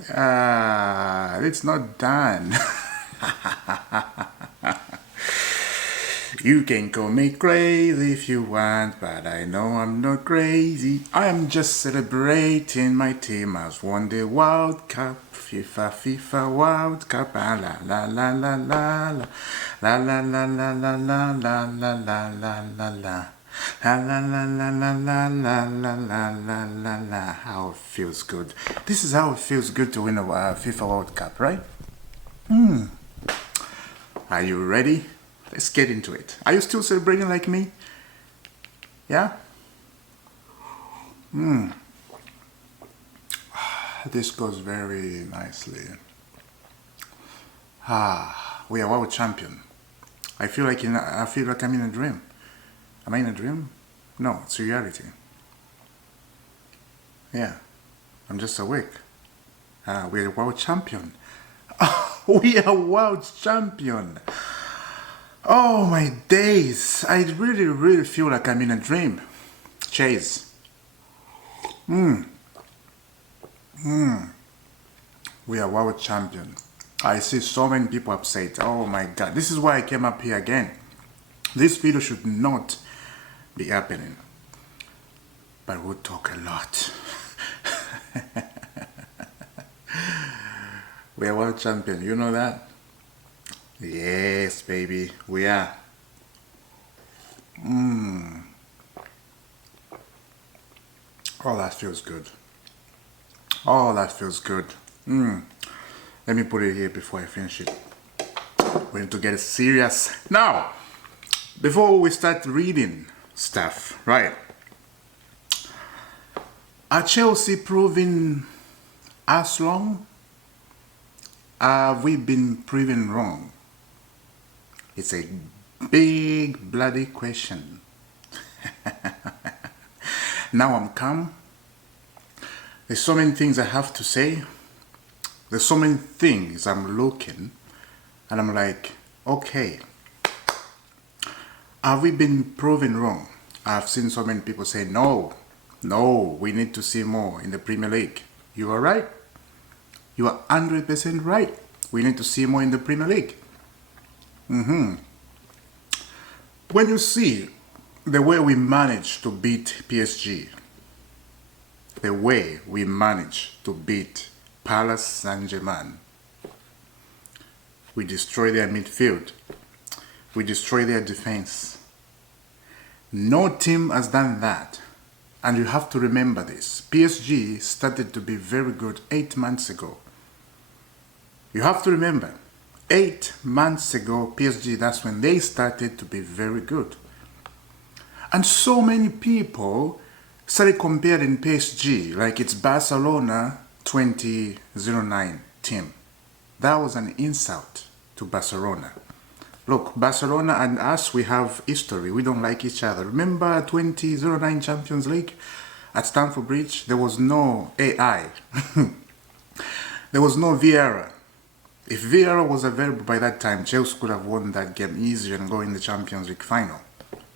It's not done. You can call me crazy if you want, but I know I'm not crazy. I am just celebrating my team has won the World Cup. FIFA World Cup. La la la la la la. La la la la la la la la la la la la. La la la la la la la la la la la la. How it feels good. This is how it feels good to win a FIFA World Cup, right? Are you ready? Let's get into it. Are you still celebrating like me? Yeah? This goes very nicely. We are world champion. I feel like I'm in a dream. Am I in a dream? No, it's reality. Yeah, I'm just awake. We are world champion. We are world champion. Oh my days! I really feel like I'm in a dream. Chase. We are world champion. I see so many people upset. Oh my god. This is why I came up here again. This video should not be happening. But we'll talk a lot. We are world champion. You know that? Yes, baby. We are. Oh, that feels good. Oh, that feels good. Let me put it here before I finish it. We need to get serious. Now, before we start reading stuff, right? Are Chelsea proving us wrong? Have we been proven wrong? It's a big bloody question. Now I'm calm. There's so many things I have to say. There's so many things I'm looking and I'm like, okay, have we been proven wrong? I've seen so many people say, no, we need to see more in the Premier League. You are right. You are 100% right. We need to see more in the Premier League. When you see the way we managed to beat PSG, the way we managed to beat Paris Saint-Germain, we destroy their midfield, we destroy their defense. No team has done that. And you have to remember this. PSG started to be very good 8 months ago. You have to remember, 8 months ago, PSG, that's when they started to be very good. And so many people started comparing PSG like it's Barcelona 2009 team. That was an insult to Barcelona. Look, Barcelona and us, we have history. We don't like each other. Remember 2009 Champions League at Stamford Bridge? There was no AI. There was no Vieira. If Vieira was available by that time, Chelsea could have won that game easier and go in the Champions League final.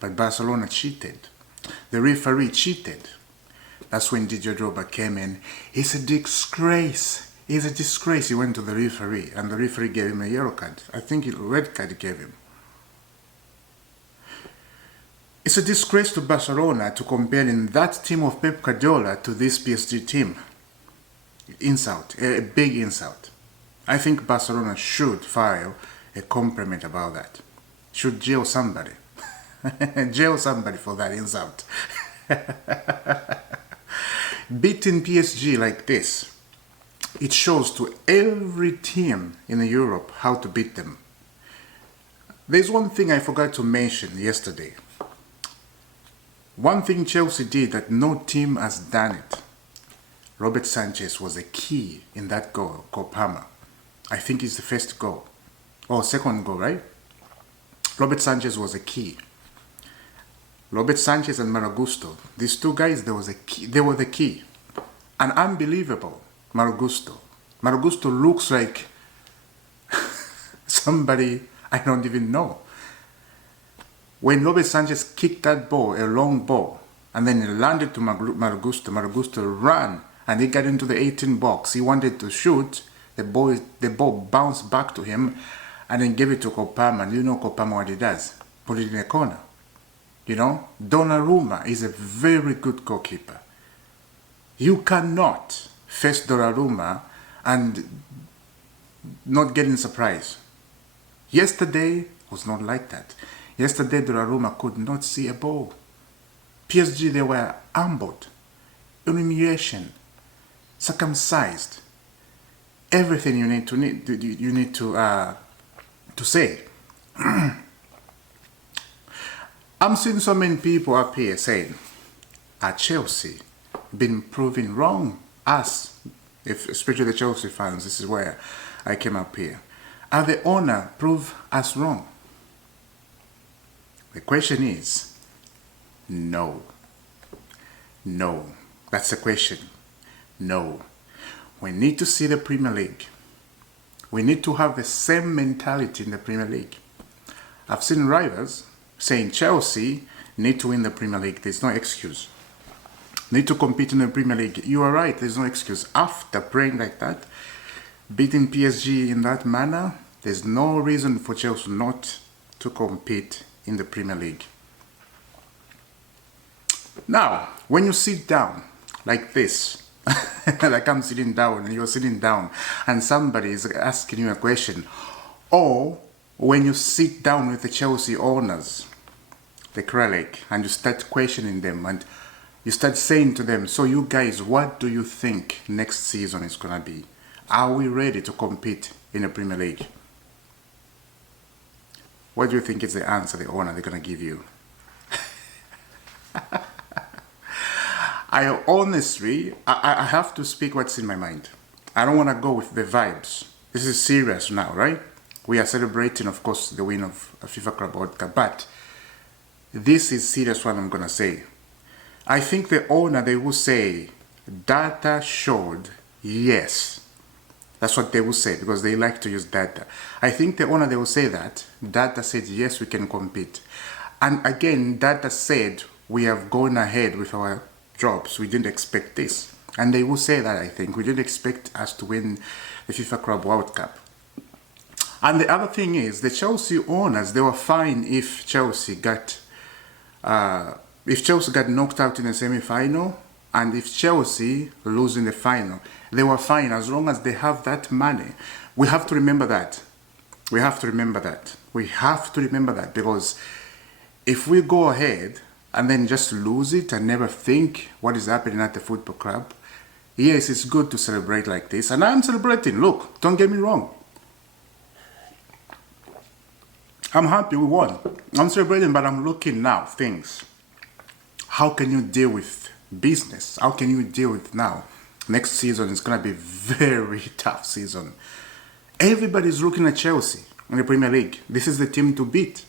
But Barcelona cheated. The referee cheated. That's when Didier Drogba came in. It's a disgrace. It's a disgrace. He went to the referee and the referee gave him a yellow card. I think a red card he gave him. It's a disgrace to Barcelona to compare in that team of Pep Guardiola to this PSG team. Insult. A big insult. I think Barcelona should file a compliment about that. Should jail somebody. Jail somebody for that insult. Beating PSG like this, it shows to every team in Europe how to beat them. There's one thing I forgot to mention yesterday. One thing Chelsea did that no team has done it. Robert Sanchez was a key in that goal, Copama. I think it's the first goal. Or second goal, right? Robert Sanchez was a key. Robert Sanchez and Maragusto, these two guys, they were the key. And unbelievable, Maragusto. Maragusto looks like somebody I don't even know. When Robert Sanchez kicked that ball, a long ball, and then it landed to Maragusto, Maragusto ran and he got into the 18 box. He wanted to shoot. The ball bounced back to him and then gave it to Kopama. And you know Kopama what he does? Put it in a corner. You know, Donnarumma is a very good goalkeeper. You cannot face Donnarumma and not getting surprised. Yesterday was not like that. Yesterday Donnarumma could not see a ball. PSG, they were humbled, humiliation, circumcised. Everything you need to say. I'm seeing so many people up here saying, "At Chelsea, been proven wrong." Us, especially the Chelsea fans, this is where I came up here. Are the owner prove us wrong? The question is, no. No. That's the question. No. We need to see the Premier League. We need to have the same mentality in the Premier League. I've seen rivals saying Chelsea need to win the Premier League. There's no excuse. Need to compete in the Premier League. You are right. There's no excuse. After playing like that, beating PSG in that manner, there's no reason for Chelsea not to compete in the Premier League. Now, when you sit down like this, like I'm sitting down and you're sitting down and somebody is asking you a question, or when you sit down with the Chelsea owners, the Kralik, and you start questioning them and you start saying to them, so you guys, what do you think next season is going to be? Are we ready to compete in the Premier League? What do you think is the answer the owner they're going to give you? I have to speak what's in my mind. I don't want to go with the vibes. This is serious now, right? We are celebrating, of course, the win of a FIFA Club World Cup, but this is serious what I'm going to say. I think the owner, they will say, data showed yes. That's what they will say because they like to use data. I think the owner, they will say that. Data said yes, we can compete. And again, data said we have gone ahead with our jobs. We didn't expect this. And they will say that, I think. We didn't expect us to win the FIFA Club World Cup. And the other thing is, the Chelsea owners, they were fine if Chelsea got knocked out in the semi-final, and if Chelsea lose in the final, they were fine as long as they have that money. We have to remember that. We have to remember that. We have to remember that because if we go ahead and then just lose it and never think what is happening at the football club, yes, it's good to celebrate like this. And I'm celebrating. Look, don't get me wrong. I'm happy we won. I'm celebrating, but I'm looking now, things. How can you deal with business? How can you deal with now? Next season is going to be very tough season. Everybody's looking at Chelsea in the Premier League. This is the team to beat.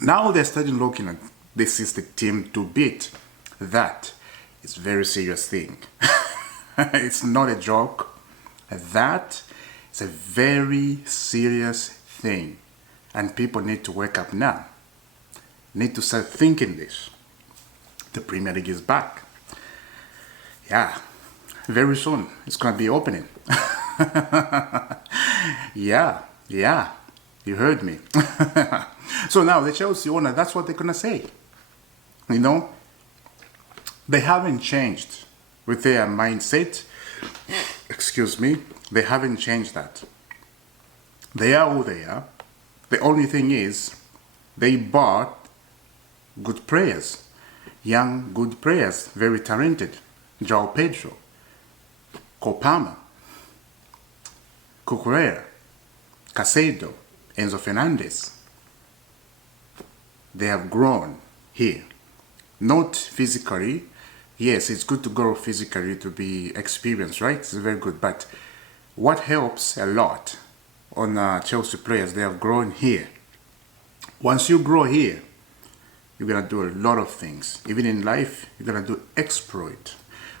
Now they're starting looking at this is the team to beat. That is a very serious thing. It's not a joke. That is a very serious thing. And people need to wake up now. Need to start thinking this. The Premier League is back. Yeah, very soon it's going to be opening. Yeah, you heard me. So now the Chelsea owner, that's what they're going to say. You know, they haven't changed with their mindset. Excuse me, they haven't changed that. They are who they are. The only thing is, they bought good players. Young, good players, very talented. João Pedro, Kopama, Cucurella, Caicedo, Enzo Fernandez. They have grown here. Not physically. Yes, it's good to grow physically to be experienced, right? It's very good. But what helps a lot on Chelsea players, they have grown here. Once you grow here, you're going to do a lot of things. Even in life, you're going to do exploit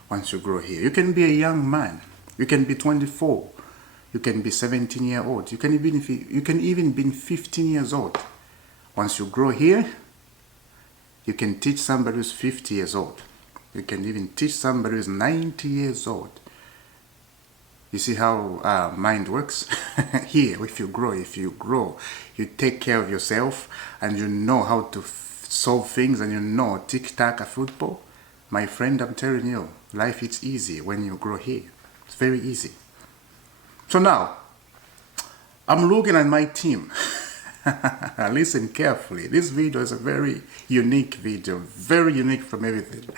once you grow here. You can be a young man. You can be 24. You can be 17-year-old. You can even be 15 years old. Once you grow here, you can teach somebody who's 50 years old. You can even teach somebody who's 90 years old. You see how mind works? Here, if you grow, you take care of yourself and you know how to solve things and you know tic-tac a football. My friend, I'm telling you, life is easy when you grow here. It's very easy. So now, I'm looking at my team. Listen carefully. This video is a very unique video, very unique from everything.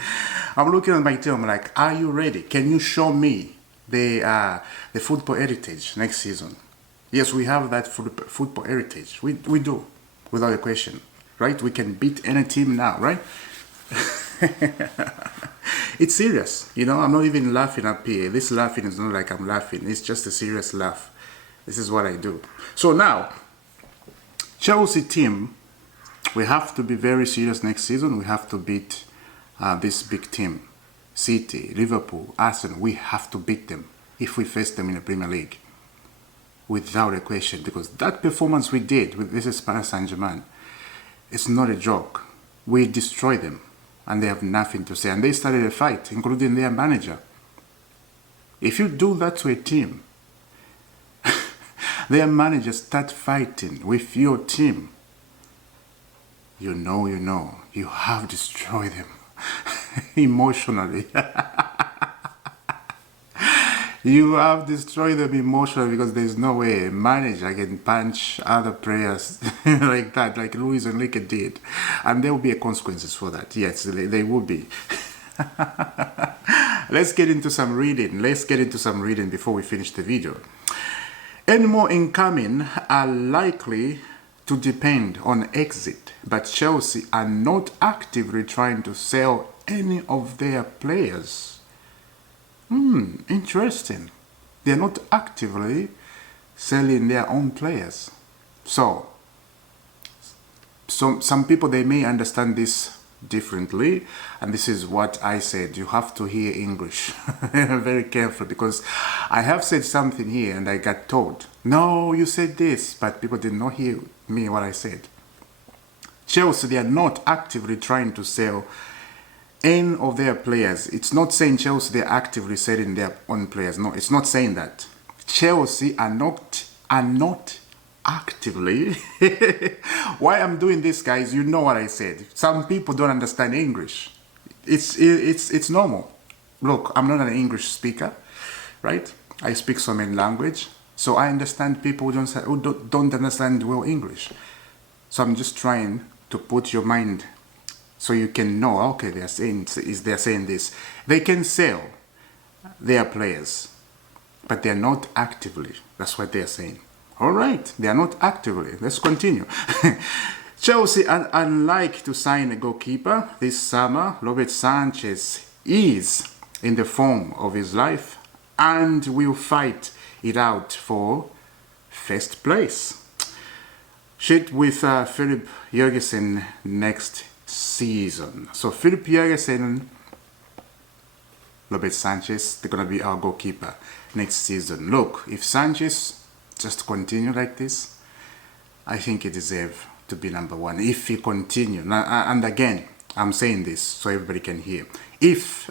I'm looking at my team. I'm like, are you ready? Can you show me the football heritage next season? Yes, we have that football heritage. We do, without a question, right? We can beat any team now, right? It's serious, you know. I'm not even laughing up here. This laughing is not like I'm laughing. It's just a serious laugh. This is what I do. So now, Chelsea team, we have to be very serious next season. We have to beat this big team. City, Liverpool, Arsenal, we have to beat them if we face them in the Premier League. Without a question. Because that performance we did with this Paris Saint-Germain, it's not a joke. We destroyed them. And they have nothing to say. And they started a fight, including their manager. If you do that to a team, their manager start fighting with your team, you know, you have destroyed them emotionally. You have destroyed them emotionally because there's no way a manager can punch other players like that, like Luis Enrique did. And there will be consequences for that. Yes, they will be. Let's get into some reading. Let's get into some reading before we finish the video. Any more incoming are likely to depend on exit, but Chelsea are not actively trying to sell any of their players. Interesting. They're not actively selling their own players. So some people, they may understand this differently, and this is what I said. You have to hear English very carefully, because I have said something here and I got told, no, you said this, but people did not hear me what I said. Chelsea, they are not actively trying to sell any of their players. It's not saying Chelsea, they're actively selling their own players. No, it's not saying that. Chelsea are not actively. Why I'm doing this, guys, you know what I said. Some people don't understand English. It's normal. Look, I'm not an English speaker, right? I speak so many languages, so I understand people who don't understand well English. So I'm just trying to put your mind so you can know, okay, they're saying this. They can sell their players, but they're not actively. That's what they're saying. All right, they are not actively. Let's continue. Chelsea are unlike to sign a goalkeeper this summer. Robert Sanchez is in the form of his life and will fight it out for first place. Shit with Philip Jørgensen next season. So Philip Jørgensen, Robert Sanchez, they're going to be our goalkeeper next season. Look, if Sanchez just continue like this, I think he deserves to be number one. If he continue, and again, I'm saying this so everybody can hear. If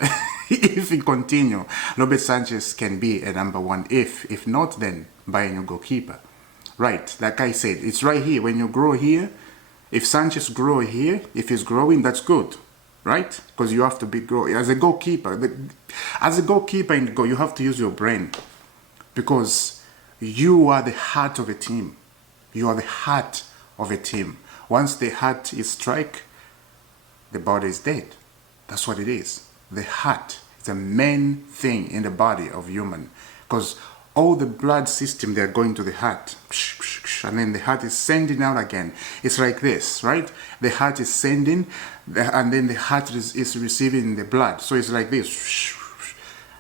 he continue, Robert Sanchez can be a number one. If not, then buy a new goalkeeper. Right, like I said, it's right here. When you grow here, if Sanchez grow here, if he's growing, that's good, right? Because you have to be growing as a goalkeeper. As a goalkeeper in the goal, you have to use your brain, because you are the heart of a team. You are the heart of a team. Once the heart is strike, the body is dead. That's what it is. The heart is the main thing in the body of human, because all the blood system, they're going to the heart, and then the heart is sending out again. It's like this, right? The heart is sending, and then the heart is receiving the blood. So it's like this.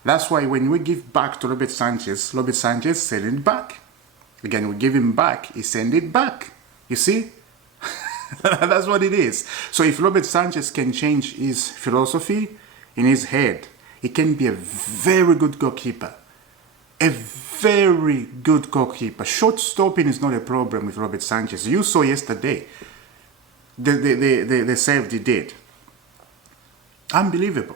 That's why when we give back to Robert Sanchez send it back. Again, we give him back, he send it back. You see? That's what it is. So if Robert Sanchez can change his philosophy in his head, he can be a very good goalkeeper. A very good goalkeeper. Short stopping is not a problem with Robert Sanchez. You saw yesterday the save he did. Unbelievable.